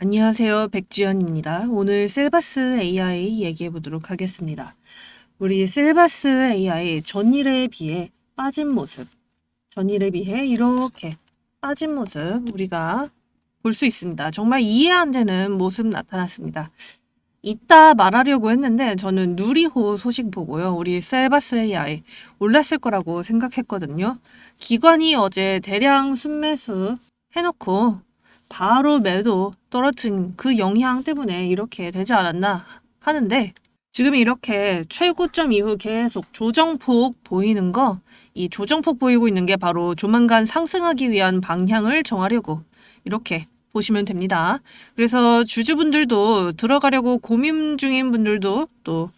안녕하세요. 백지연입니다. 오늘 셀바스 AI 얘기해 보도록 하겠습니다. 우리 셀바스 AI 전일에 비해 빠진 모습, 전일에 비해 이렇게 빠진 모습 우리가 볼 수 있습니다. 정말 이해 안 되는 모습 나타났습니다. 이따 말하려고 했는데 저는 누리호 소식 보고요. 우리 셀바스 AI 올랐을 거라고 생각했거든요. 기관이 어제 대량 순매수 해놓고 바로 매도 떨어진 그 영향 때문에 이렇게 되지 않았나 하는데 지금 이렇게 최고점 이후 계속 조정폭 보이는 거, 이 조정폭 보이고 있는 게 바로 조만간 상승하기 위한 방향을 정하려고 이렇게 보시면 됩니다. 그래서 주주분들도 들어가려고 고민 중인 분들도 또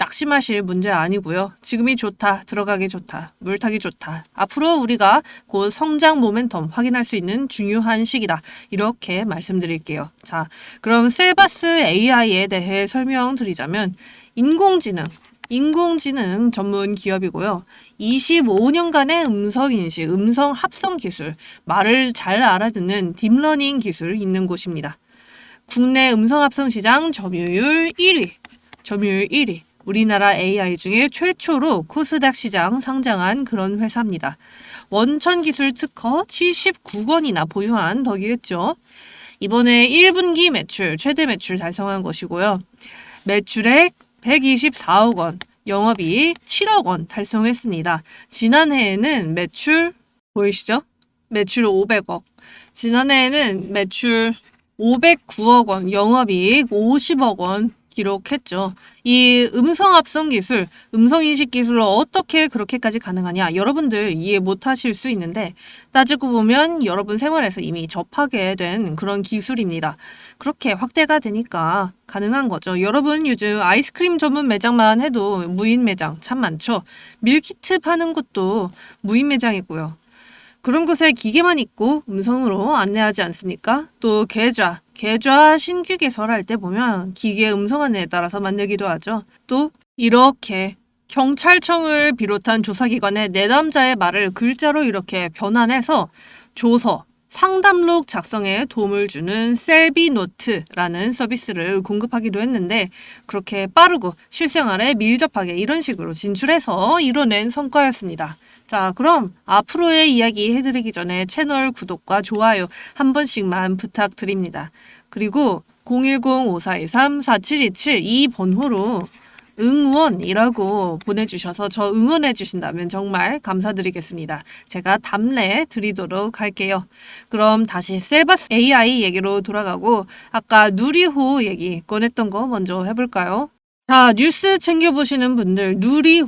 낙심하실 문제 아니고요. 지금이 좋다, 들어가기 좋다, 물타기 좋다. 앞으로 우리가 곧 성장 모멘텀 확인할 수 있는 중요한 시기다. 이렇게 말씀드릴게요. 자, 그럼 셀바스 AI에 대해 설명드리자면 인공지능 전문 기업이고요. 25년간의 음성인식, 음성 합성 기술, 말을 잘 알아듣는 딥러닝 기술 있는 곳입니다. 국내 음성 합성 시장 점유율 1위. 우리나라 AI 중에 최초로 코스닥 시장 상장한 그런 회사입니다. 원천 기술 특허 79건이나 보유한 덕이겠죠. 이번에 1분기 매출, 최대 매출 달성한 것이고요. 매출액 124억 원, 영업이익 7억 원 달성했습니다. 지난해에는 매출 보이시죠? 매출 500억. 지난해에는 매출 509억 원, 영업이익 50억 원 기록했죠. 이 음성 합성 기술, 음성 인식 기술로 어떻게 그렇게까지 가능하냐? 여러분들 이해 못 하실 수 있는데 따지고 보면 여러분 생활에서 이미 접하게 된 그런 기술입니다. 그렇게 확대가 되니까 가능한 거죠. 여러분 요즘 아이스크림 전문 매장만 해도 무인 매장 참 많죠. 밀키트 파는 곳도 무인 매장이고요. 그런 곳에 기계만 있고 음성으로 안내하지 않습니까? 또 계좌 신규 개설할 때 보면 기계 음성 안내에 따라서 만들기도 하죠. 또 이렇게 경찰청을 비롯한 조사기관의 내담자의 말을 글자로 이렇게 변환해서 조서, 상담록 작성에 도움을 주는 셀비노트라는 서비스를 공급하기도 했는데 그렇게 빠르고 실생활에 밀접하게 이런 식으로 진출해서 이뤄낸 성과였습니다. 자, 그럼 앞으로의 이야기 해드리기 전에 채널 구독과 좋아요 한 번씩만 부탁드립니다. 그리고 010-5423-4727 이 번호로 응원이라고 보내주셔서 저 응원해 주신다면 정말 감사드리겠습니다. 제가 답례 드리도록 할게요. 그럼 다시 셀바스 AI 얘기로 돌아가고 아까 누리호 얘기 꺼냈던 거 먼저 해볼까요? 자, 뉴스 챙겨보시는 분들 우리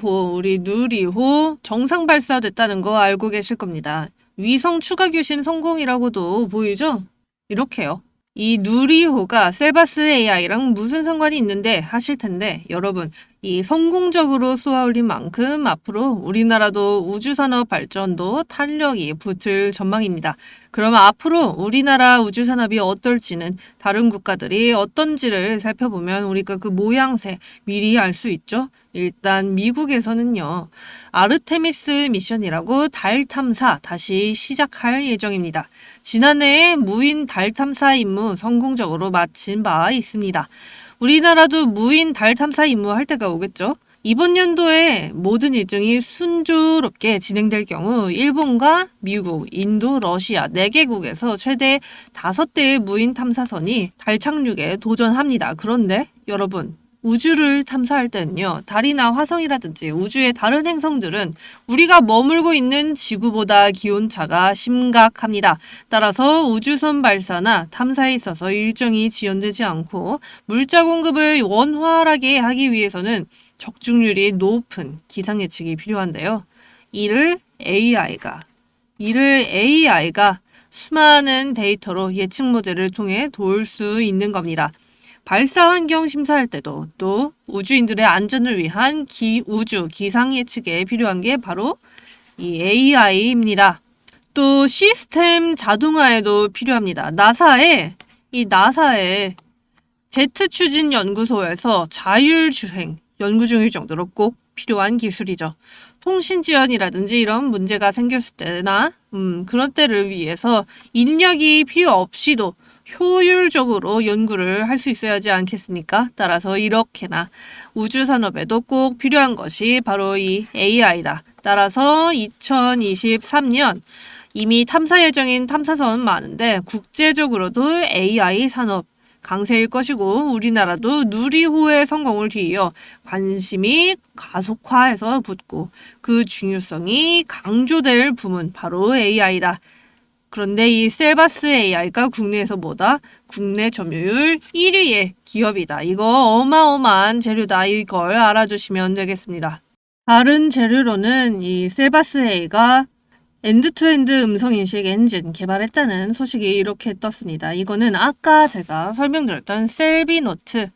누리호 정상 발사됐다는 거 알고 계실 겁니다. 위성 추가 교신 성공이라고도 보이죠? 이렇게요. 이 누리호가 셀바스 AI랑 무슨 상관이 있는데 하실 텐데 여러분 이 성공적으로 쏘아올린 만큼 앞으로 우리나라도 우주산업 발전도 탄력이 붙을 전망입니다. 그러면 앞으로 우리나라 우주산업이 어떨지는 다른 국가들이 어떤지를 살펴보면 우리가 그 모양새 미리 알 수 있죠. 일단 미국에서는요. 아르테미스 미션이라고 달 탐사 다시 시작할 예정입니다. 지난해에 무인 달 탐사 임무 성공적으로 마친 바 있습니다. 우리나라도 무인 달 탐사 임무 할 때가 오겠죠? 이번 연도에 모든 일정이 순조롭게 진행될 경우 일본과 미국, 인도, 러시아 4개국에서 최대 5대의 무인 탐사선이 달 착륙에 도전합니다. 그런데 여러분 우주를 탐사할 때는요. 달이나 화성이라든지 우주의 다른 행성들은 우리가 머물고 있는 지구보다 기온차가 심각합니다. 따라서 우주선 발사나 탐사에 있어서 일정이 지연되지 않고 물자 공급을 원활하게 하기 위해서는 적중률이 높은 기상 예측이 필요한데요. 이를 AI가 수많은 데이터로 예측 모델을 통해 도울 수 있는 겁니다. 발사 환경 심사할 때도 또 우주인들의 안전을 위한 우주 기상 예측에 필요한 게 바로 이 AI입니다. 또 시스템 자동화에도 필요합니다. 나사의 제트 추진 연구소에서 자율주행 연구 중일 정도로 꼭 필요한 기술이죠. 통신 지연이라든지 이런 문제가 생겼을 때나 그런 때를 위해서 인력이 필요 없이도 효율적으로 연구를 할 수 있어야지 않겠습니까? 따라서 이렇게나 우주 산업에도 꼭 필요한 것이 바로 이 AI다. 따라서 2023년 이미 탐사 예정인 탐사선 많은데 국제적으로도 AI 산업 강세일 것이고 우리나라도 누리호의 성공을 뒤이어 관심이 가속화해서 붙고 그 중요성이 강조될 부문 바로 AI다. 그런데 이 셀바스 AI가 국내에서 뭐다? 국내 점유율 1위의 기업이다. 이거 어마어마한 재료다. 이걸 알아주시면 되겠습니다. 다른 재료로는 이 셀바스 AI가 엔드투엔드 음성인식 엔진 개발했다는 소식이 이렇게 떴습니다. 이거는 아까 제가 설명드렸던 셀비노트,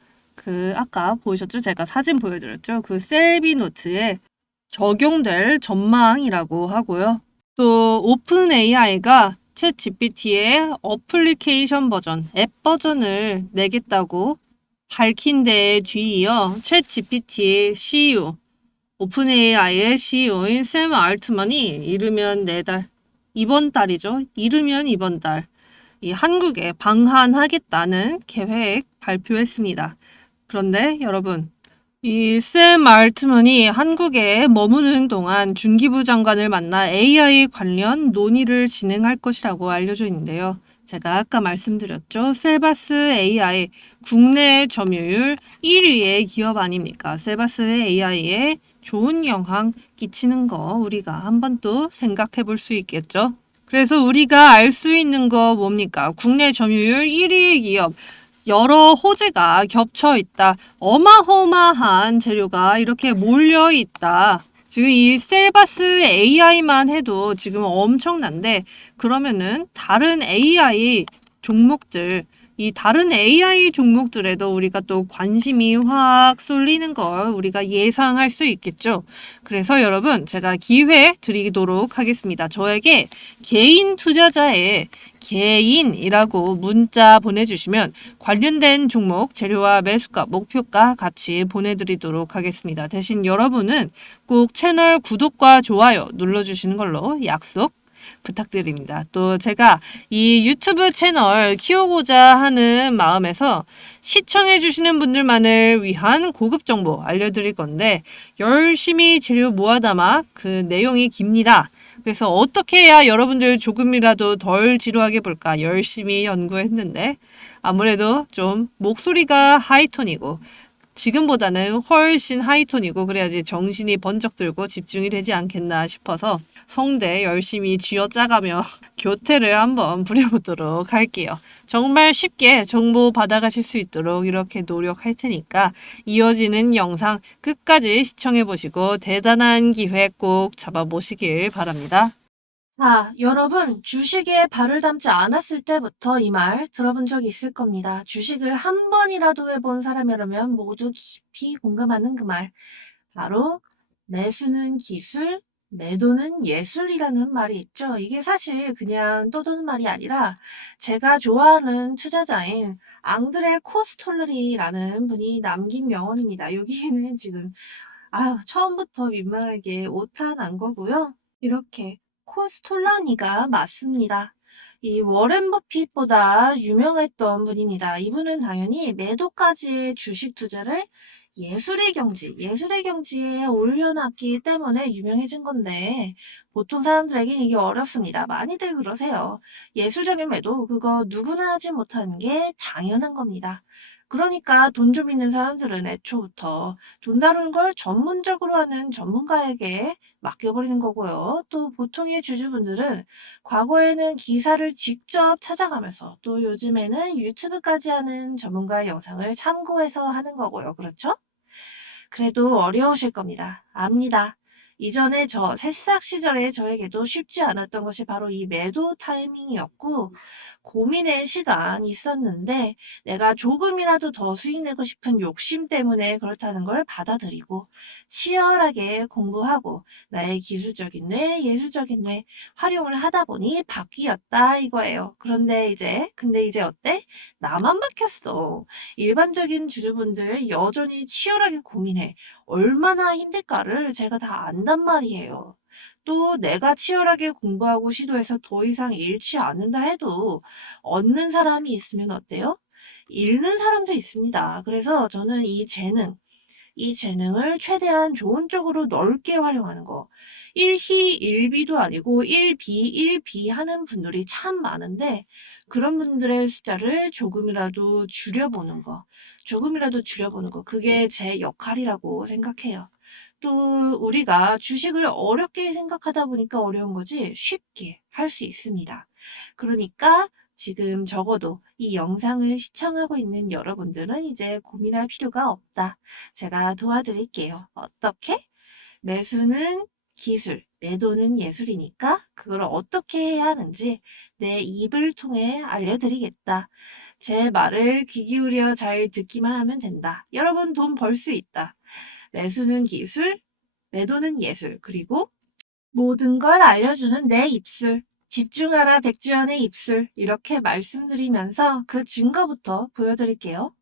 아까 보셨죠? 제가 사진 보여드렸죠? 그 셀비노트에 적용될 전망이라고 하고요. 또 오픈 AI가 챗 GPT의 어플리케이션 버전, 앱 버전을 내겠다고 밝힌 데에 뒤이어 챗 GPT CEO, 오픈 AI의 CEO인 샘 알트만이 이르면 내달, 이번 달이죠. 이르면 이번 달, 이 한국에 방한하겠다는 계획 발표했습니다. 그런데 여러분, 이 샘 알트만이 한국에 머무는 동안 중기부 장관을 만나 AI 관련 논의를 진행할 것이라고 알려져 있는데요. 제가 아까 말씀드렸죠. 셀바스 AI 국내 점유율 1위의 기업 아닙니까? 셀바스 AI에 좋은 영향 끼치는 거 우리가 한번 또 생각해 볼 수 있겠죠. 그래서 우리가 알 수 있는 거 뭡니까? 국내 점유율 1위의 기업. 여러 호재가 겹쳐 있다. 어마어마한 재료가 이렇게 몰려 있다. 지금 이 셀바스 AI만 해도 지금 엄청난데 그러면은 다른 AI 종목들 이 다른 AI 종목들에도 우리가 또 관심이 확 쏠리는 걸 우리가 예상할 수 있겠죠. 그래서 여러분 제가 기회 드리도록 하겠습니다. 저에게 개인 투자자의 개인이라고 문자 보내주시면 관련된 종목 재료와 매수가 목표가 같이 보내드리도록 하겠습니다. 대신 여러분은 꼭 채널 구독과 좋아요 눌러주시는 걸로 약속 부탁드립니다. 또 제가 이 유튜브 채널 키우고자 하는 마음에서 시청해주시는 분들만을 위한 고급 정보 알려드릴 건데 열심히 재료 모아담아 그 내용이 깁니다. 그래서 어떻게 해야 여러분들 조금이라도 덜 지루하게 볼까 열심히 연구했는데 아무래도 좀 목소리가 하이톤이고 지금보다는 훨씬 하이톤이고 그래야지 정신이 번쩍 들고 집중이 되지 않겠나 싶어서 성대 열심히 쥐어짜가며 교태를 한번 부려보도록 할게요. 정말 쉽게 정보 받아가실 수 있도록 이렇게 노력할 테니까 이어지는 영상 끝까지 시청해보시고 대단한 기회 꼭 잡아보시길 바랍니다. 자, 여러분, 주식에 발을 담지 않았을 때부터 이 말 들어본 적이 있을 겁니다. 주식을 한 번이라도 해본 사람이라면 모두 깊이 공감하는 그 말. 바로 매수는 기술, 매도는 예술이라는 말이 있죠. 이게 사실 그냥 떠도는 말이 아니라 제가 좋아하는 투자자인 앙드레 코스톨리라는 분이 남긴 명언입니다. 여기에는 지금 처음부터 민망하게 오타 난 거고요. 이렇게 코스톨라니가 맞습니다. 이 워렌 버핏보다 유명했던 분입니다. 이분은 당연히 매도까지의 주식 투자를 예술의 경지에 올려놨기 때문에 유명해진 건데 보통 사람들에겐 이게 어렵습니다. 많이들 그러세요. 예술적인 매도 그거 누구나 하지 못하는 게 당연한 겁니다. 그러니까 돈 좀 있는 사람들은 애초부터 돈 다루는 걸 전문적으로 하는 전문가에게 맡겨버리는 거고요. 또 보통의 주주분들은 과거에는 기사를 직접 찾아가면서 또 요즘에는 유튜브까지 하는 전문가 영상을 참고해서 하는 거고요. 그렇죠? 그래도 어려우실 겁니다. 압니다. 이전에 저 새싹 시절에 저에게도 쉽지 않았던 것이 바로 이 매도 타이밍이었고 고민의 시간이 있었는데 내가 조금이라도 더 수익 내고 싶은 욕심 때문에 그렇다는 걸 받아들이고 치열하게 공부하고 나의 기술적인 뇌, 예술적인 뇌 활용을 하다 보니 바뀌었다 이거예요. 근데 이제 어때? 나만 바뀌었어. 일반적인 주주분들 여전히 치열하게 고민해. 얼마나 힘들까를 제가 다 안단 말이에요. 또 내가 치열하게 공부하고 시도해서 더 이상 잃지 않는다 해도 얻는 사람이 있으면 어때요? 잃는 사람도 있습니다. 그래서 저는 이 재능을 최대한 좋은 쪽으로 넓게 활용하는 거. 일희 일비도 아니고 일비 하는 분들이 참 많은데 그런 분들의 숫자를 조금이라도 줄여보는 거. 조금이라도 줄여보는 거. 그게 제 역할이라고 생각해요. 또 우리가 주식을 어렵게 생각하다 보니까 어려운 거지 쉽게 할 수 있습니다. 그러니까 지금 적어도 이 영상을 시청하고 있는 여러분들은 이제 고민할 필요가 없다. 제가 도와드릴게요. 어떻게? 매수는 기술, 매도는 예술이니까 그걸 어떻게 해야 하는지 내 입을 통해 알려드리겠다. 제 말을 귀 기울여 잘 듣기만 하면 된다. 여러분 돈 벌 수 있다. 매수는 기술, 매도는 예술, 그리고 모든 걸 알려주는 내 입술. 집중하라 백지연의 입술. 이렇게 말씀드리면서 그 증거부터 보여드릴게요.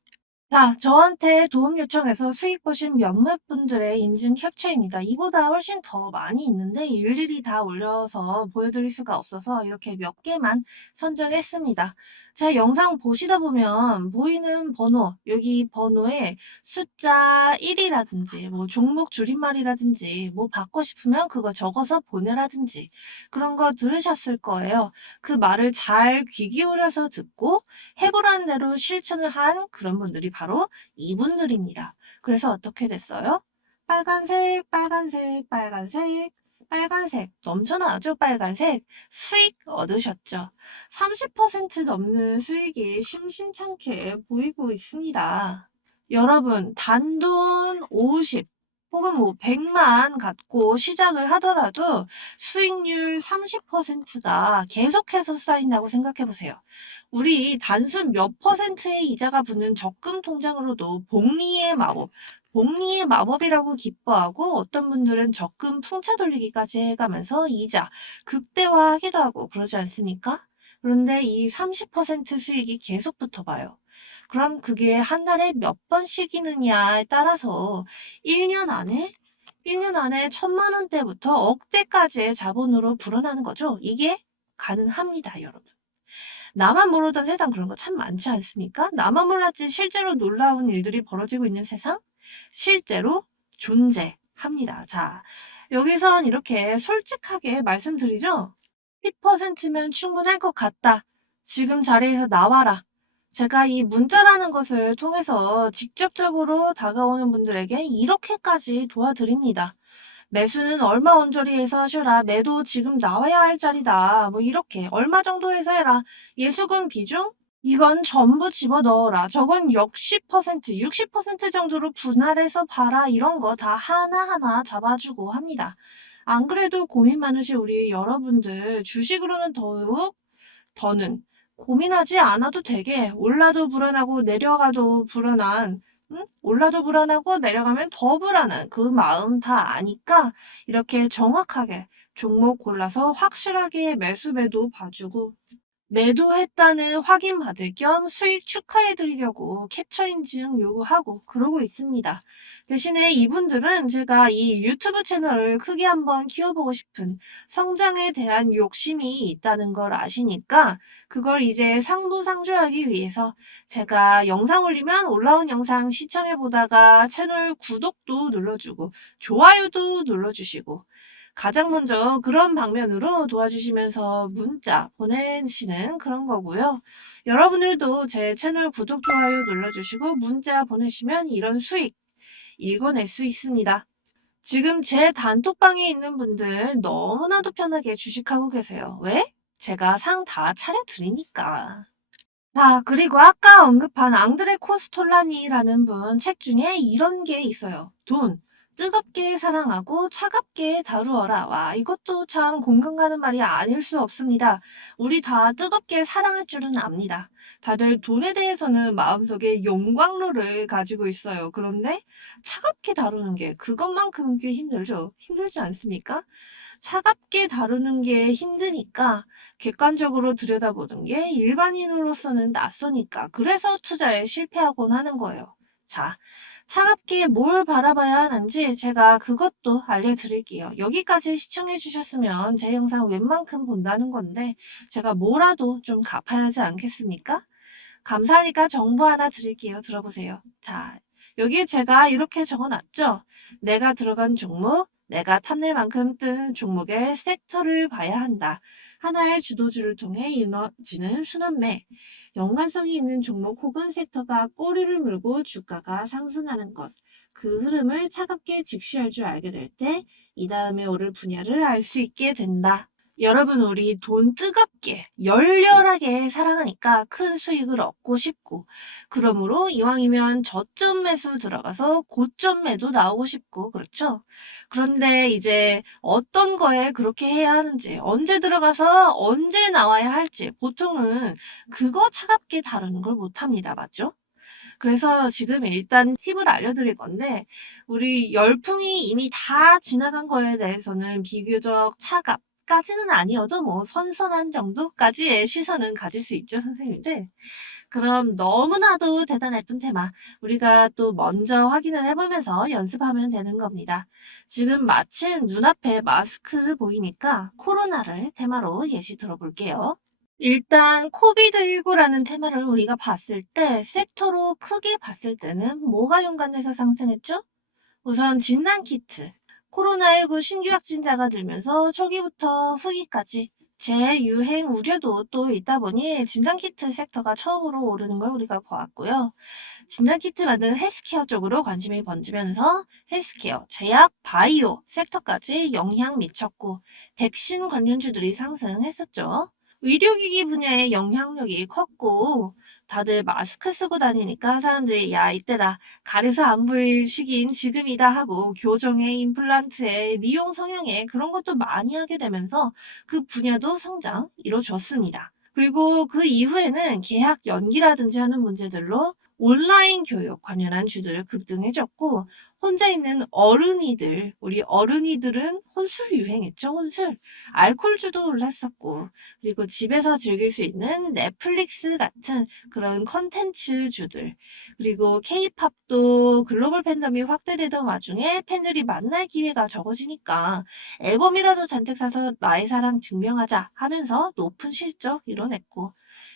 자, 저한테 도움 요청해서 수익 보신 몇몇 분들의 인증 캡처입니다. 이보다 훨씬 더 많이 있는데 일일이 다 올려서 보여드릴 수가 없어서 이렇게 몇 개만 선정했습니다. 제 영상 보시다 보면 보이는 번호, 여기 번호에 숫자 1이라든지 뭐 종목 줄임말이라든지 뭐 받고 싶으면 그거 적어서 보내라든지 그런 거 들으셨을 거예요. 그 말을 잘 귀 기울여서 듣고 해보라는 대로 실천을 한 그런 분들이 바로 이분들입니다. 그래서 어떻게 됐어요? 빨간색, 빨간색, 빨간색, 빨간색. 넘쳐나죠? 빨간색. 수익 얻으셨죠? 30% 넘는 수익이 심심찮게 보이고 있습니다. 여러분, 단돈 50 혹은 뭐 100만 갖고 시작을 하더라도 수익률 30%가 계속해서 쌓인다고 생각해 보세요. 우리 단순 몇 퍼센트의 이자가 붙는 적금 통장으로도 복리의 마법이라고 기뻐하고 어떤 분들은 적금 풍차 돌리기까지 해가면서 이자 극대화하기도 하고 그러지 않습니까? 그런데 이 30% 수익이 계속 붙어봐요. 그럼 그게 한 달에 몇 번씩이느냐에 따라서 1년 안에 1년 안에 1,000만 원대부터 억대까지의 자본으로 불어나는 거죠. 이게 가능합니다, 여러분. 나만 모르던 세상 그런 거 참 많지 않습니까? 나만 몰랐지 실제로 놀라운 일들이 벌어지고 있는 세상? 실제로 존재합니다. 자, 여기선 이렇게 솔직하게 말씀드리죠. 10%면 충분할 것 같다. 지금 자리에서 나와라. 제가 이 문자라는 것을 통해서 직접적으로 다가오는 분들에게 이렇게까지 도와드립니다. 매수는 얼마 언저리에서 하셔라. 매도 지금 나와야 할 자리다. 뭐 이렇게 얼마 정도 해서 해라. 예수금 비중? 이건 전부 집어넣어라. 저건 60% 정도로 분할해서 봐라. 이런 거 다 하나하나 잡아주고 합니다. 안 그래도 고민 많으실 우리 여러분들 주식으로는 더는 고민하지 않아도 되게 올라도 불안하고 내려가도 불안한 올라도 불안하고 내려가면 더 불안한 그 마음 다 아니까 이렇게 정확하게 종목 골라서 확실하게 매수 매도 봐주고 매도했다는 확인받을 겸 수익 축하해드리려고 캡처 인증 요구하고 그러고 있습니다. 대신에 이분들은 제가 이 유튜브 채널을 크게 한번 키워보고 싶은 성장에 대한 욕심이 있다는 걸 아시니까 그걸 이제 상부상조하기 위해서 제가 영상 올리면 올라온 영상 시청해보다가 채널 구독도 눌러주고 좋아요도 눌러주시고 가장 먼저 그런 방면으로 도와주시면서 문자 보내시는 그런 거고요. 여러분들도 제 채널 구독, 좋아요 눌러주시고 문자 보내시면 이런 수익 읽어낼 수 있습니다. 지금 제 단톡방에 있는 분들 너무나도 편하게 주식하고 계세요. 왜? 제가 상 다 차려드리니까. 자, 그리고 아까 언급한 앙드레 코스톨라니라는 분 책 중에 이런 게 있어요. 돈. 뜨겁게 사랑하고 차갑게 다루어라. 와, 이것도 참 공감 가는 말이 아닐 수 없습니다. 우리 다 뜨겁게 사랑할 줄은 압니다. 다들 돈에 대해서는 마음속에 용광로를 가지고 있어요. 그런데 차갑게 다루는 게 그것만큼은 꽤 힘들죠. 힘들지 않습니까? 차갑게 다루는 게 힘드니까 객관적으로 들여다보는 게 일반인으로서는 낯서니까 그래서 투자에 실패하곤 하는 거예요. 자, 차갑게 뭘 바라봐야 하는지 제가 그것도 알려드릴게요. 여기까지 시청해 주셨으면 제 영상 웬만큼 본다는 건데 제가 뭐라도 좀 갚아야 하지 않겠습니까? 감사하니까 정보 하나 드릴게요. 들어보세요. 자, 여기에 제가 이렇게 적어놨죠. 내가 들어간 종목, 내가 탐낼 만큼 뜬 종목의 섹터를 봐야 한다. 하나의 주도주를 통해 이루어지는 순환매, 연관성이 있는 종목 혹은 섹터가 꼬리를 물고 주가가 상승하는 것. 그 흐름을 차갑게 직시할 줄 알게 될 때, 이 다음에 오를 분야를 알 수 있게 된다. 여러분, 우리 돈 뜨겁게 열렬하게 사랑하니까 큰 수익을 얻고 싶고, 그러므로 이왕이면 저점 매수 들어가서 고점 매도 나오고 싶고, 그렇죠? 그런데 이제 어떤 거에 그렇게 해야 하는지, 언제 들어가서 언제 나와야 할지 보통은 그거 차갑게 다루는 걸 못합니다. 맞죠? 그래서 지금 일단 팁을 알려드릴 건데, 우리 열풍이 이미 다 지나간 거에 대해서는 비교적 차갑까지는 아니어도 뭐 선선한 정도까지의 시선은 가질 수 있죠, 선생님들. 그럼 너무나도 대단했던 테마, 우리가 또 먼저 확인을 해보면서 연습하면 되는 겁니다. 지금 마침 눈앞에 마스크 보이니까 코로나를 테마로 예시 들어볼게요. 일단 코비드19라는 테마를 우리가 봤을 때 섹터로 크게 봤을 때는 뭐가 연관돼서 상승했죠? 우선 진단키트. 코로나19 신규 확진자가 들면서 초기부터 후기까지 재유행 우려도 또 있다 보니 진단키트 섹터가 처음으로 오르는 걸 우리가 보았고요. 진단키트 만드는 헬스케어 쪽으로 관심이 번지면서 헬스케어, 제약, 바이오 섹터까지 영향 미쳤고 백신 관련주들이 상승했었죠. 의료기기 분야의 영향력이 컸고 다들 마스크 쓰고 다니니까 사람들이 야 이때다 가려서 안 보일 시기인 지금이다 하고 교정에 임플란트에 미용 성형에 그런 것도 많이 하게 되면서 그 분야도 성장 이루어졌습니다. 그리고 그 이후에는 계약 연기라든지 하는 문제들로 온라인 교육 관련한 주들 급등해졌고 혼자 있는 어른이들, 우리 어른이들은 혼술 유행했죠, 혼술. 알코올주도 올랐었고 그리고 집에서 즐길 수 있는 넷플릭스 같은 그런 컨텐츠주들 그리고 케이팝도 글로벌 팬덤이 확대되던 와중에 팬들이 만날 기회가 적어지니까 앨범이라도 잔뜩 사서 나의 사랑 증명하자 하면서 높은 실적 이뤄냈고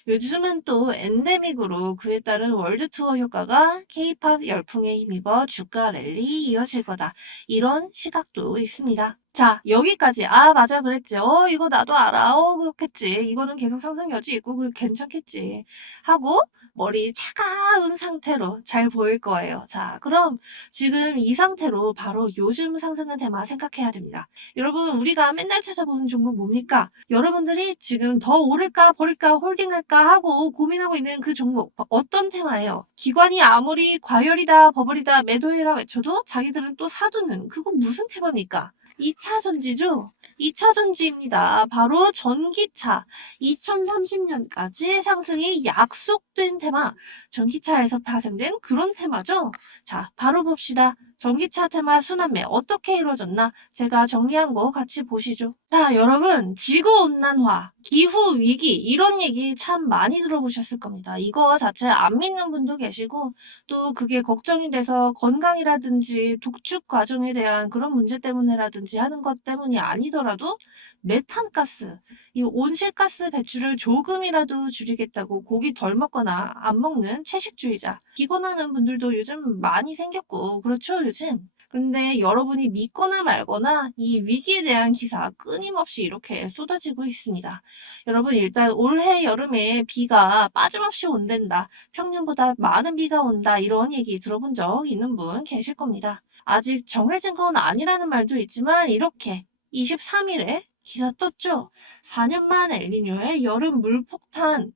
요즘은 또 엔데믹으로 그에 따른 월드 투어 효과가 케이팝 열풍에 힘입어 주가 랠리 이어질 거다. 이런 시각도 있습니다. 자, 여기까지. 아, 맞아, 그랬지. 이거 나도 알아. 그렇겠지. 이거는 계속 상승 여지 있고, 괜찮겠지. 하고, 머리 차가운 상태로 잘 보일 거예요. 자, 그럼 지금 이 상태로 바로 요즘 상승한 테마 생각해야 됩니다. 여러분, 우리가 맨날 찾아보는 종목 뭡니까? 여러분들이 지금 더 오를까, 버릴까, 홀딩할까 하고 고민하고 있는 그 종목, 어떤 테마예요? 기관이 아무리 과열이다, 버블이다, 매도해라 외쳐도 자기들은 또 사두는 그거 무슨 테마입니까? 2차 전지죠? 2차 전지입니다. 바로 전기차. 2030년까지 상승이 약속된 테마. 전기차에서 파생된 그런 테마죠? 자, 바로 봅시다. 전기차 테마 순환매 어떻게 이루어졌나? 제가 정리한 거 같이 보시죠. 자, 여러분, 지구온난화, 기후위기 이런 얘기 참 많이 들어보셨을 겁니다. 이거 자체 안 믿는 분도 계시고 또 그게 걱정이 돼서 건강이라든지 독축 과정에 대한 그런 문제 때문에라든지 하는 것 때문이 아니더라도 메탄가스, 이 온실가스 배출을 조금이라도 줄이겠다고 고기 덜 먹거나 안 먹는 채식주의자, 기권하는 분들도 요즘 많이 생겼고 그렇죠 요즘. 근데 여러분이 믿거나 말거나 이 위기에 대한 기사 끊임없이 이렇게 쏟아지고 있습니다. 여러분 일단 올해 여름에 비가 빠짐없이 온댄다. 평년보다 많은 비가 온다. 이런 얘기 들어본 적 있는 분 계실 겁니다. 아직 정해진 건 아니라는 말도 있지만 이렇게 23일에 기사 떴죠. 4년만 엘니뇨의 여름 물폭탄.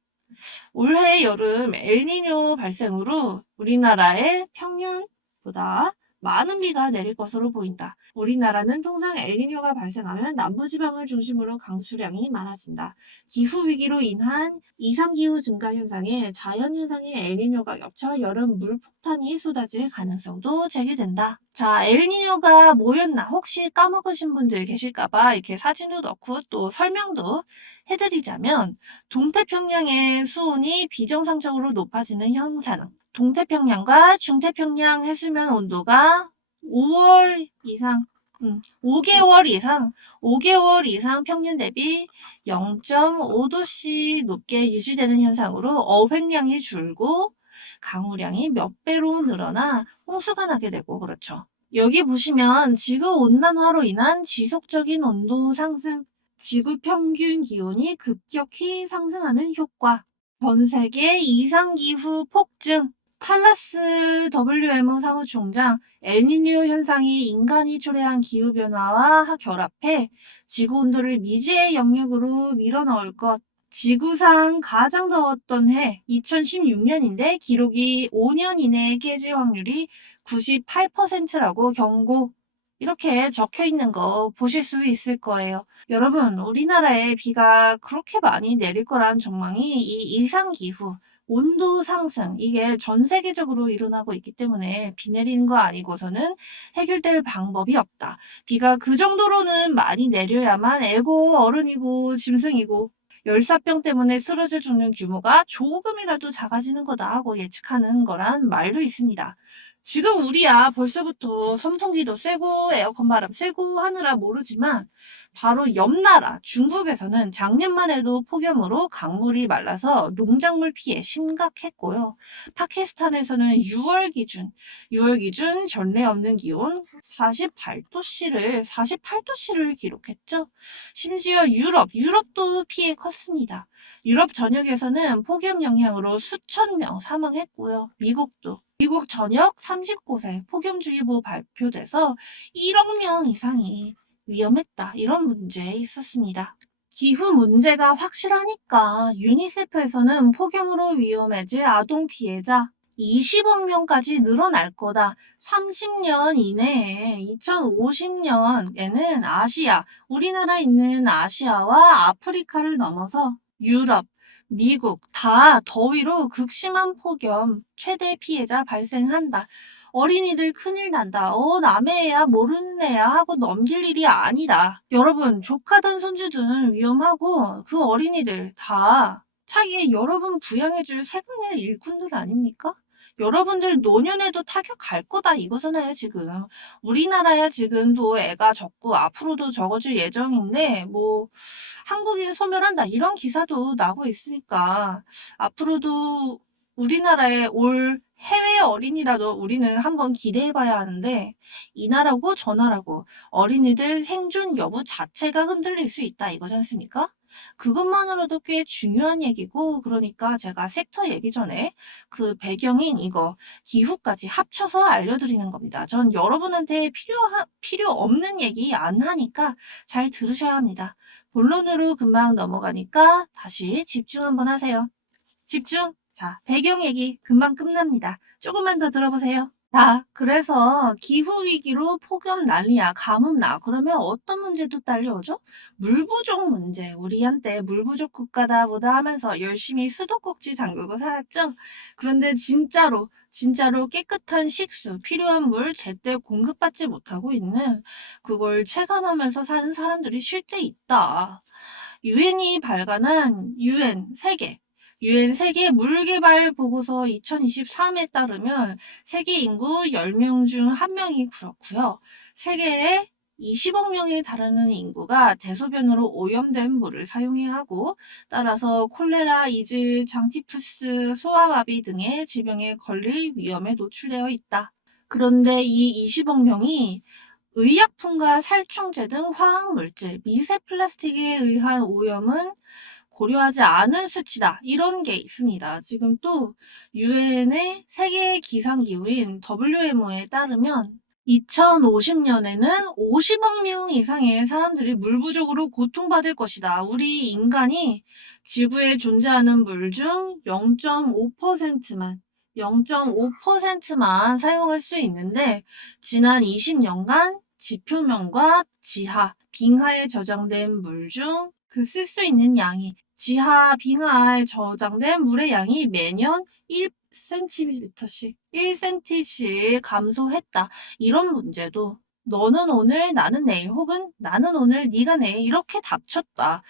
올해 여름 엘니뇨 발생으로 우리나라의 평년보다 많은 비가 내릴 것으로 보인다. 우리나라는 통상 엘니뇨가 발생하면 남부지방을 중심으로 강수량이 많아진다. 기후위기로 인한 이상기후 증가 현상에 자연현상인 엘니뇨가 겹쳐 여름 물폭탄이 쏟아질 가능성도 제기된다. 자, 엘니뇨가 뭐였나 혹시 까먹으신 분들 계실까봐 이렇게 사진도 넣고 또 설명도 해드리자면 동태평양의 수온이 비정상적으로 높아지는 현상, 동태평양과 중태평양 해수면 온도가 5월 이상 5개월 이상 평년 대비 0.5도씨 높게 유지되는 현상으로 어획량이 줄고 강우량이 몇 배로 늘어나 홍수가 나게 되고 그렇죠. 여기 보시면 지구온난화로 인한 지속적인 온도 상승, 지구 평균 기온이 급격히 상승하는 효과, 전 세계 이상기후 폭증, 탈라스 WMO 사무총장 엘니뇨 현상이 인간이 초래한 기후변화와 결합해 지구온도를 미지의 영역으로 밀어넣을 것, 지구상 가장 더웠던 해 2016년인데 기록이 5년 이내에 깨질 확률이 98%라고 경고. 이렇게 적혀 있는 거 보실 수 있을 거예요. 여러분, 우리나라에 비가 그렇게 많이 내릴 거란 전망이 이 이상기후, 온도 상승, 이게 전 세계적으로 일어나고 있기 때문에 비 내리는 거 아니고서는 해결될 방법이 없다. 비가 그 정도로는 많이 내려야만 애고 어른이고 짐승이고 열사병 때문에 쓰러져 죽는 규모가 조금이라도 작아지는 거다 하고 예측하는 거란 말도 있습니다. 지금 우리야 벌써부터 선풍기도 쐬고 에어컨 바람 쐬고 하느라 모르지만 바로 옆 나라 중국에서는 작년만 해도 폭염으로 강물이 말라서 농작물 피해 심각했고요. 파키스탄에서는 6월 기준 전례 없는 기온 48도씨를 기록했죠. 심지어 유럽도 피해 컸습니다. 유럽 전역에서는 폭염 영향으로 수천 명 사망했고요. 미국 전역 30곳에 폭염주의보 발표돼서 1억 명 이상이 위험했다. 이런 문제 있었습니다. 기후 문제가 확실하니까 유니세프에서는 폭염으로 위험해질 아동 피해자 20억 명까지 늘어날 거다. 30년 이내에 2050년에는 우리나라에 있는 아시아와 아프리카를 넘어서 유럽, 미국 다 더위로 극심한 폭염 최대 피해자 발생한다. 어린이들 큰일 난다. 남의 애야 모르는 애야 하고 넘길 일이 아니다. 여러분 조카든 손주든 위험하고 그 어린이들 다 차기에 여러분 부양해줄 세금 낼 일꾼들 아닙니까? 여러분들 노년에도 타격갈 거다 이거잖아요 지금. 우리나라야 지금도 애가 적고 앞으로도 적어질 예정인데 뭐 한국인 소멸한다 이런 기사도 나고 있으니까 앞으로도 우리나라에 올 해외 어린이라도 우리는 한번 기대해봐야 하는데 이 나라고 저 나라고 어린이들 생존 여부 자체가 흔들릴 수 있다 이거지 않습니까? 그것만으로도 꽤 중요한 얘기고 그러니까 제가 섹터 얘기 전에 그 배경인 이거 기후까지 합쳐서 알려드리는 겁니다. 전 여러분한테 필요 없는 얘기 안 하니까 잘 들으셔야 합니다. 본론으로 금방 넘어가니까 다시 집중 한번 하세요. 집중! 자, 배경 얘기 금방 끝납니다. 조금만 더 들어보세요. 자, 그래서 기후위기로 폭염 난리야, 가뭄 나. 그러면 어떤 문제도 딸려오죠? 물 부족 문제. 우리 한때 물 부족 국가다 보다 하면서 열심히 수도꼭지 잠그고 살았죠? 그런데 진짜로 깨끗한 식수, 필요한 물 제때 공급받지 못하고 있는 그걸 체감하면서 사는 사람들이 실제 있다. 유엔이 발간한 유엔 세계 물개발 보고서 2023에 따르면 세계 인구 10명 중 1명이 그렇고요. 세계에 20억 명에 달하는 인구가 대소변으로 오염된 물을 사용해야 하고 따라서 콜레라, 이질, 장티푸스, 소아마비 등의 질병에 걸릴 위험에 노출되어 있다. 그런데 이 20억 명이 의약품과 살충제 등 화학물질, 미세 플라스틱에 의한 오염은 고려하지 않은 수치다. 이런 게 있습니다. 지금 또 유엔의 세계 기상기후인 WMO에 따르면 2050년에는 50억 명 이상의 사람들이 물 부족으로 고통받을 것이다. 우리 인간이 지구에 존재하는 물 중 0.5%만 사용할 수 있는데 지난 20년간 지표면과 빙하에 저장된 물 중 그 쓸 수 있는 양이 빙하에 저장된 물의 양이 매년 1cm씩 감소했다. 이런 문제도 너는 오늘, 나는 내일, 혹은 나는 오늘, 네가 내일 이렇게 닥쳐왔다.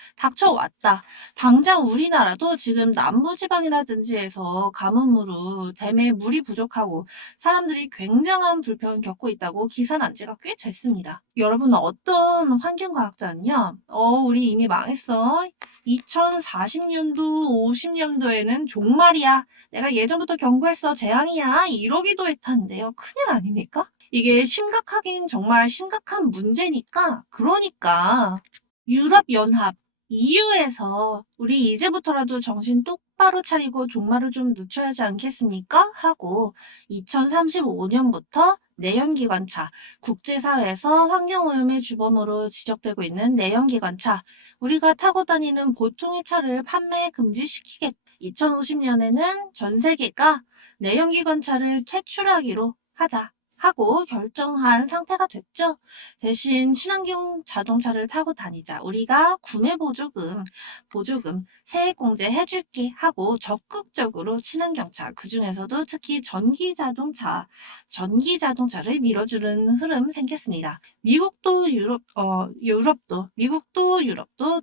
당장 우리나라도 지금 남부지방이라든지 해서 가뭄으로 댐에 물이 부족하고 사람들이 굉장한 불평을 겪고 있다고 기사 난 지가 꽤 됐습니다. 여러분 어떤 환경과학자는요, 우리 이미 망했어. 2040년도, 50년도에는 종말이야. 내가 예전부터 경고했어. 재앙이야. 이러기도 했다는데요. 큰일 아닙니까? 이게 심각하긴 정말 심각한 문제니까, 그러니까 유럽연합 EU에서 우리 이제부터라도 정신 똑바로 차리고 종말을 좀 늦춰야 하지 않겠습니까? 하고 2035년부터 내연기관차, 국제사회에서 환경오염의 주범으로 지적되고 있는 내연기관차, 우리가 타고 다니는 보통의 차를 판매 금지시키겠다. 2050년에는 전 세계가 내연기관차를 퇴출하기로 하자 하고 결정한 상태가 됐죠. 대신 친환경 자동차를 타고 다니자. 우리가 구매 보조금, 세액공제 해줄게 하고 적극적으로 친환경차, 그중에서도 특히 전기 자동차를 밀어주는 흐름 생겼습니다. 미국도 유럽도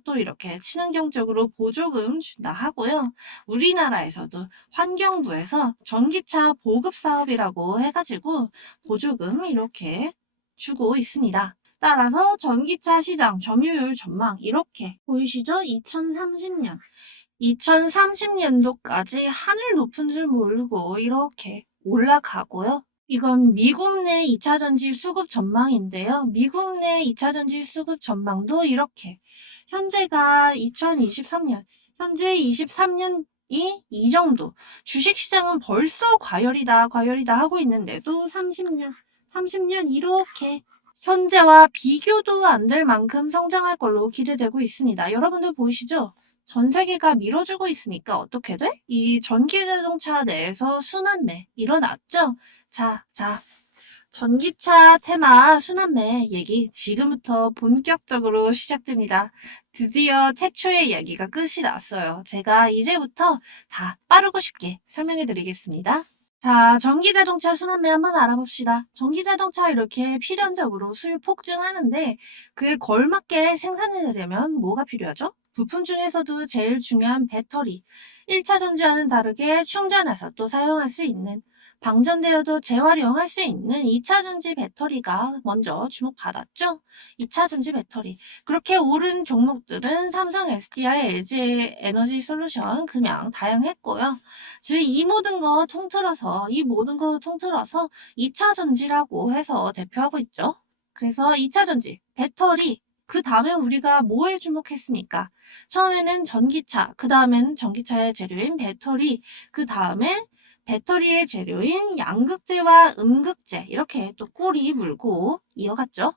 또 이렇게 친환경적으로 보조금 준다 하고요. 우리나라에서도 환경부에서 전기차 보급 사업이라고 해가지고 보조금 이렇게 주고 있습니다. 따라서 전기차 시장 점유율 전망 이렇게 보이시죠? 2030년도까지 하늘 높은 줄 모르고 이렇게 올라가고요. 이건 미국 내 2차 전지 수급 전망인데요. 미국 내 2차 전지 수급 전망도 이렇게 현재가 2023년, 현재 23년이 이 정도. 주식시장은 벌써 과열이다 하고 있는데도 30년 이렇게 현재와 비교도 안 될 만큼 성장할 걸로 기대되고 있습니다. 여러분들 보이시죠? 전 세계가 밀어주고 있으니까 어떻게 돼? 이 전기자동차 내에서 순환매 일어났죠? 자, 전기차 테마 순환매 얘기 지금부터 본격적으로 시작됩니다. 드디어 태초의 이야기가 끝이 났어요. 제가 이제부터 다 빠르고 쉽게 설명해 드리겠습니다. 자, 전기자동차 순환매 한번 알아봅시다. 전기자동차 이렇게 필연적으로 수요 폭증하는데 그에 걸맞게 생산해내려면 뭐가 필요하죠? 부품 중에서도 제일 중요한 배터리. 1차 전지와는 다르게 충전해서 또 사용할 수 있는, 방전되어도 재활용할 수 있는 2차 전지 배터리가 먼저 주목받았죠. 2차 전지 배터리. 그렇게 오른 종목들은 삼성 SDI, LG 에너지 솔루션, 금양 다양했고요. 즉 이 모든 거 통틀어서 2차 전지라고 해서 대표하고 있죠. 그래서 2차 전지, 배터리, 그 다음에 우리가 뭐에 주목했습니까? 처음에는 전기차, 그 다음에는 전기차의 재료인 배터리, 그 다음에 배터리의 재료인 양극재와 음극재, 이렇게 또 꼬리 물고 이어갔죠.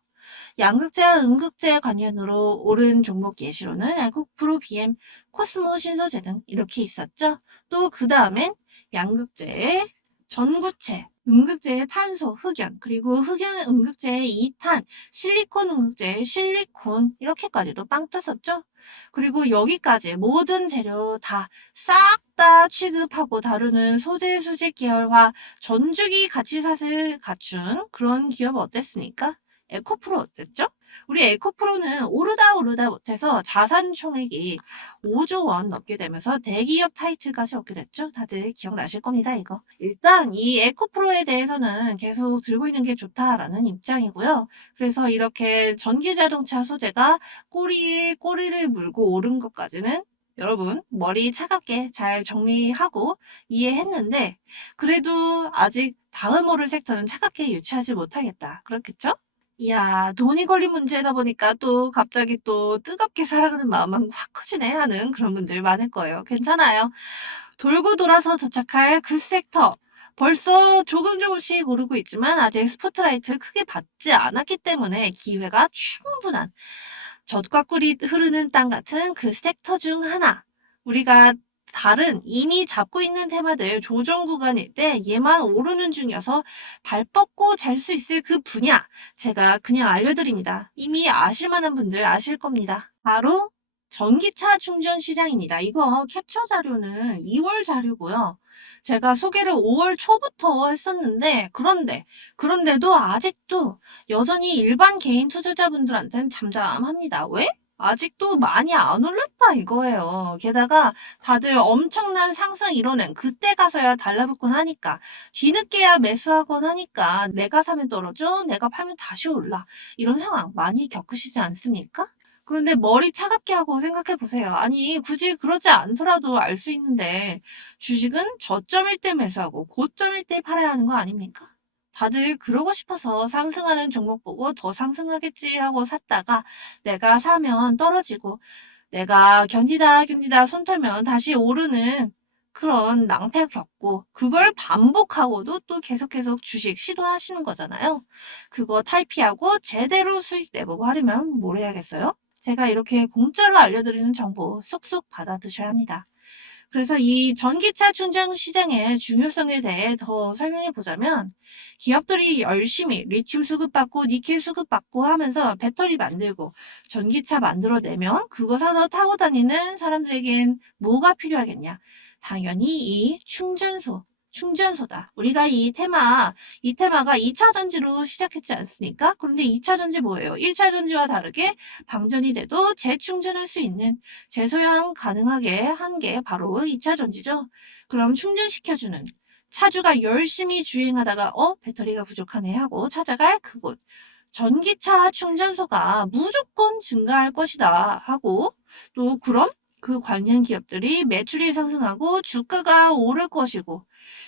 양극재와 음극재 관련으로 오른 종목 예시로는 에코프로, BM, 코스모, 신소재 등 이렇게 있었죠. 또 그 다음엔 양극재의 전구체, 음극재의 탄소, 흑연, 그리고 흑연 음극재의 이탄, 실리콘 음극재의 실리콘 이렇게까지도 빵 떴었죠. 그리고 여기까지 모든 재료 싹 다 취급하고 다루는 소재 수직 계열화 전주기 가치사슬 갖춘 그런 기업 어땠습니까? 에코프로 어땠죠? 우리 에코프로는 오르다 못해서 자산 총액이 5조 원 넘게 되면서 대기업 타이틀까지 얻게 됐죠? 다들 기억나실 겁니다, 이거. 일단 이 에코프로에 대해서는 계속 들고 있는 게 좋다라는 입장이고요. 그래서 이렇게 전기자동차 소재가 꼬리에 꼬리를 물고 오른 것까지는 여러분 머리 차갑게 잘 정리하고 이해했는데 그래도 아직 다음 오를 섹터는 차갑게 유치하지 못하겠다. 그렇겠죠? 이야, 돈이 걸린 문제다 보니까 또 갑자기 또 뜨겁게 살아가는 마음만 확 커지네 하는 그런 분들 많을 거예요. 괜찮아요. 돌고 돌아서 도착할 그 섹터. 벌써 조금씩 오르고 있지만 아직 스포트라이트 크게 받지 않았기 때문에 기회가 충분한 젖과 꿀이 흐르는 땅 같은 그 섹터 중 하나. 우리가 다른 이미 잡고 있는 테마들 조정 구간일 때 얘만 오르는 중이어서 발 뻗고 잘 수 있을 그 분야 제가 그냥 알려드립니다. 이미 아실 만한 분들 아실 겁니다. 바로 전기차 충전 시장입니다. 이거 캡처 자료는 2월 자료고요. 제가 소개를 5월 초부터 했었는데 그런데도 아직도 여전히 일반 개인 투자자분들한테는 잠잠합니다. 왜? 아직도 많이 안 올랐다 이거예요. 게다가 다들 엄청난 상승 이뤄낸 그때 가서야 달라붙곤 하니까 뒤늦게야 매수하곤 하니까 내가 사면 떨어져 내가 팔면 다시 올라 이런 상황 많이 겪으시지 않습니까? 그런데 머리 차갑게 하고 생각해 보세요. 아니, 굳이 그러지 않더라도 알 수 있는데 주식은 저점일 때 매수하고 고점일 때 팔아야 하는 거 아닙니까? 다들 그러고 싶어서 상승하는 종목 보고 더 상승하겠지 하고 샀다가 내가 사면 떨어지고 내가 견디다 손 털면 다시 오르는 그런 낭패 겪고 그걸 반복하고도 또 계속 주식 시도하시는 거잖아요. 그거 탈피하고 제대로 수익 내보고 하려면 뭘 해야겠어요? 제가 이렇게 공짜로 알려드리는 정보 쏙쏙 받아드셔야 합니다. 그래서 이 전기차 충전 시장의 중요성에 대해 더 설명해 보자면 기업들이 열심히 리튬 수급받고 니켈 수급받고 하면서 배터리 만들고 전기차 만들어내면 그거 사서 타고 다니는 사람들에겐 뭐가 필요하겠냐? 당연히 이 충전소다. 우리가 이 테마가 2차 전지로 시작했지 않습니까? 그런데 2차 전지 뭐예요? 1차 전지와 다르게 방전이 돼도 재충전할 수 있는 재소형 가능하게 한 게 바로 2차 전지죠. 그럼 충전시켜주는 차주가 열심히 주행하다가 배터리가 부족하네 하고 찾아갈 그곳. 전기차 충전소가 무조건 증가할 것이다 하고 또 그럼 그 관련 기업들이 매출이 상승하고 주가가 오를 것이고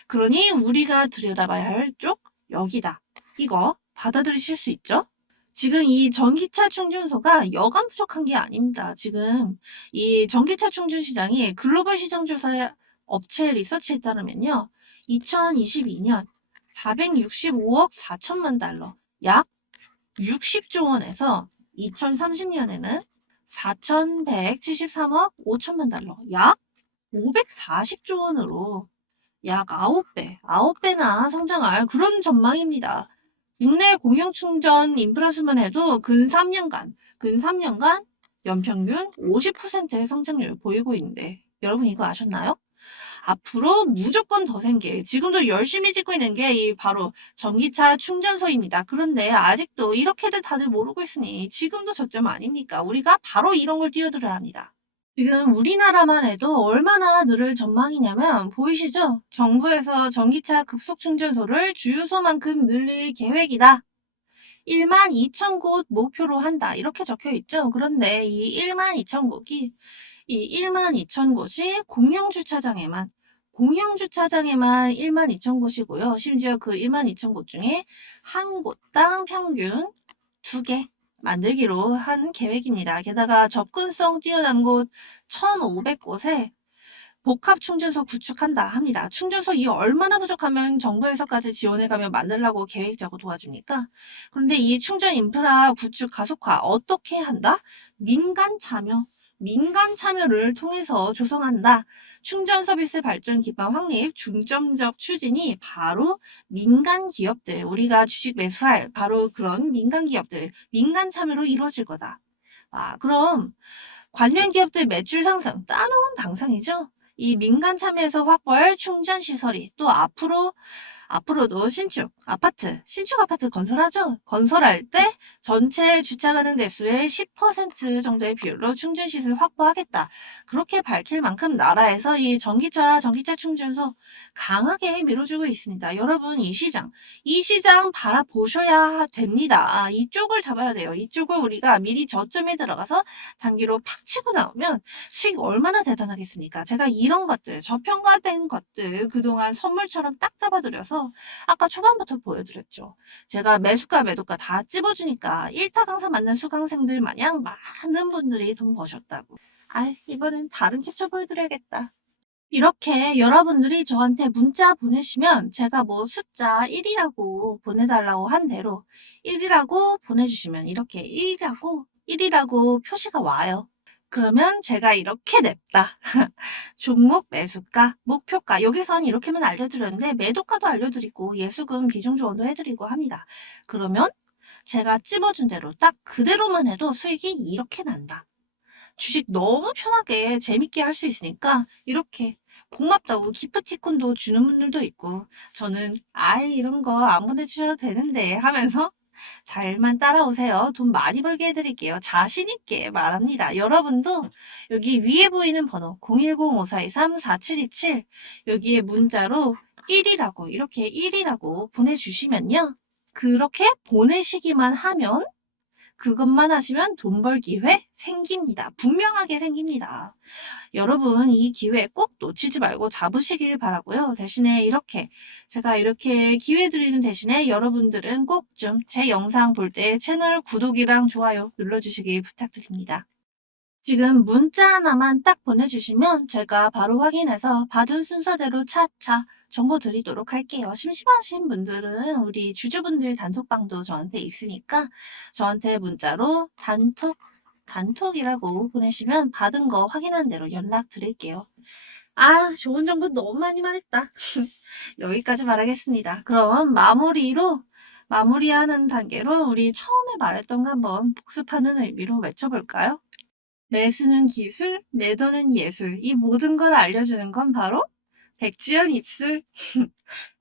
그러니 우리가 들여다봐야 할 쪽 여기다. 이거 받아들이실 수 있죠? 지금 이 전기차 충전소가 여간 부족한 게 아닙니다. 지금 이 전기차 충전 시장이 글로벌 시장 조사 업체 리서치에 따르면요. 2022년 465억 4천만 달러, 약 60조 원에서 2030년에는 4,173억 5천만 달러, 약 540조 원으로 약 9배나 성장할 그런 전망입니다. 국내 공영충전 인프라 수만 해도 근 3년간 연평균 50%의 성장률을 보이고 있는데 여러분 이거 아셨나요? 앞으로 무조건 더 생길 지금도 열심히 짓고 있는 게 이 바로 전기차 충전소입니다. 그런데 아직도 이렇게들 다들 모르고 있으니 지금도 저점 아닙니까? 우리가 바로 이런 걸 뛰어들어야 합니다. 지금 우리나라만 해도 얼마나 늘을 전망이냐면 보이시죠? 정부에서 전기차 급속 충전소를 주유소만큼 늘릴 계획이다. 1만 2천 곳 목표로 한다. 이렇게 적혀 있죠. 그런데 이 1만 2천 곳이 이 1만 2천 곳이 공영 주차장에만 1만 2천 곳이고요. 심지어 그 1만 2천 곳 중에 한 곳당 평균 2개 만들기로 한 계획입니다. 게다가 접근성 뛰어난 곳 1,500곳에 복합 충전소 구축한다 합니다. 충전소 이 얼마나 부족하면 정부에서까지 지원해가며 만들라고 계획 짜고 도와주니까. 그런데 이 충전 인프라 구축 가속화 어떻게 한다? 민간 참여를 통해서 조성한다. 충전 서비스 발전 기반 확립 중점적 추진이 바로 민간 기업들, 우리가 주식 매수할 바로 그런 민간 기업들, 민간 참여로 이루어질 거다. 그럼 관련 기업들 매출 상승 따놓은 당상이죠. 이 민간 참여에서 확보할 충전 시설이 또 앞으로도 신축 아파트 건설하죠. 건설할 때 전체 주차 가능 대수의 10% 정도의 비율로 충전 시설 확보하겠다. 그렇게 밝힐 만큼 나라에서 이 전기차 충전소 강하게 밀어주고 있습니다. 여러분 이 시장 바라보셔야 됩니다. 이쪽을 잡아야 돼요. 이쪽을 우리가 미리 저점에 들어가서 단기로 팍 치고 나오면 수익 얼마나 대단하겠습니까? 제가 이런 것들, 저평가된 것들 그동안 선물처럼 딱 잡아드려서 아까 초반부터 보여드렸죠. 제가 매수가 매도가 다 찝어주니까 1타 강사 만난 수강생들 마냥 많은 분들이 돈 버셨다고. 이번엔 다른 캡처 보여드려야겠다. 이렇게 여러분들이 저한테 문자 보내시면 제가 뭐 숫자 1이라고 보내달라고 한 대로 1이라고 보내주시면 이렇게 1이라고 표시가 와요. 그러면 제가 이렇게 냅다. 종목 매수가, 목표가. 여기선 이렇게만 알려드렸는데 매도가도 알려드리고 예수금 비중 조언도 해드리고 합니다. 그러면 제가 찝어준 대로 딱 그대로만 해도 수익이 이렇게 난다. 주식 너무 편하게 재밌게 할 수 있으니까 이렇게 고맙다고 기프티콘도 주는 분들도 있고 저는 아이 이런 거 안 보내주셔도 되는데 하면서 잘만 따라오세요. 돈 많이 벌게 해드릴게요. 자신 있게 말합니다. 여러분도 여기 위에 보이는 번호 010-5423-4727 여기에 문자로 1이라고 이렇게 1이라고 보내주시면요. 그렇게 보내시기만 하면 그것만 하시면 돈 벌 기회 생깁니다. 분명하게 생깁니다. 여러분 이 기회 꼭 놓치지 말고 잡으시길 바라고요. 대신에 이렇게 제가 이렇게 기회 드리는 대신에 여러분들은 꼭 좀 제 영상 볼 때 채널 구독이랑 좋아요 눌러주시길 부탁드립니다. 지금 문자 하나만 딱 보내주시면 제가 바로 확인해서 받은 순서대로 차차 정보 드리도록 할게요. 심심하신 분들은 우리 주주분들 단톡방도 저한테 있으니까 저한테 문자로 단톡이라고 보내시면 받은 거 확인한 대로 연락 드릴게요. 아, 좋은 정보 너무 많이 말했다. 여기까지 말하겠습니다. 그럼 마무리하는 단계로 우리 처음에 말했던 거 한번 복습하는 의미로 외쳐볼까요? 매수는 기술, 매도는 예술. 이 모든 걸 알려주는 건 바로 백지연 입술.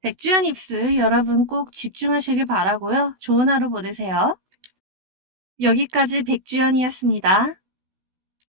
백지연 입술 여러분 꼭 집중하시길 바라고요. 좋은 하루 보내세요. 여기까지 백지연이었습니다.